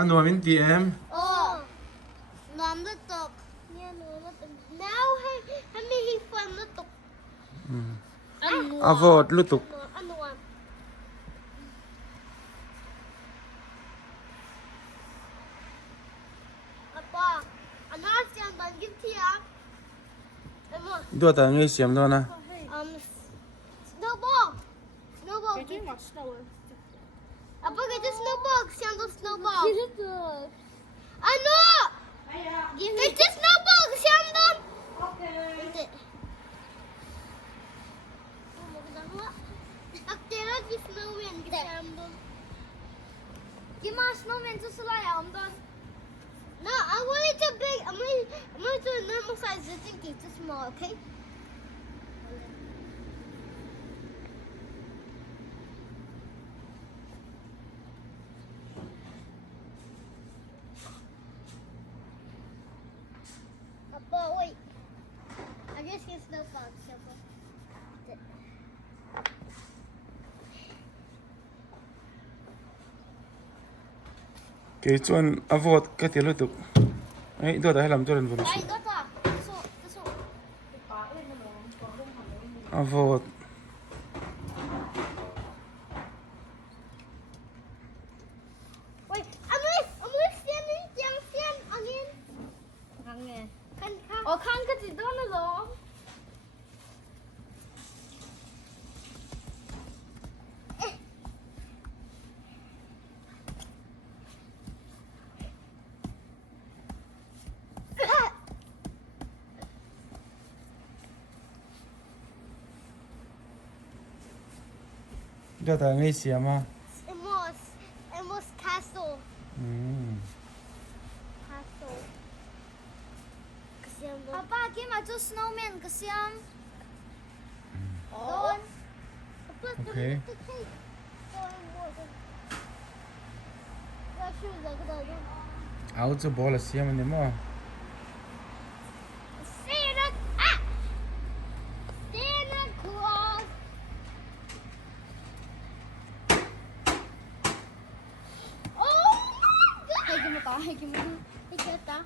Ano min ti em? Ngon lutuk. Now kami hifan lutuk. Vaŵt lutuk. Apa? Anak yang bangkit tiap. Dua ta ngai siam do na. Snowball. Snowball. Apa kita snowball? Siang tu snowball. Ano? Kita snowball siang tu. Okay. Akira di snowman siang tu. Gimana snowman tu selaya om tu? No, I want it too big. I'm going to do a normal size. I think it's too small, okay? Papa, wait. I just get snowball. Kay chuan Vaŵt ka ti lutuk. Ai dua ta helam chuan volu. Ay, ito. So. Vaŵt. Wait, I'm gonna stand in down again. Ngen. Kan. Oh, kan ka ti doon na lo. Dua ta ngai siam ma. Emos castle. Castle. Kasiam doon. Papa, kima to snowman kasiam. Doon. Okay. Out sa bola siam ni mo. Santa Claus. Oh my God! Hey, gimata.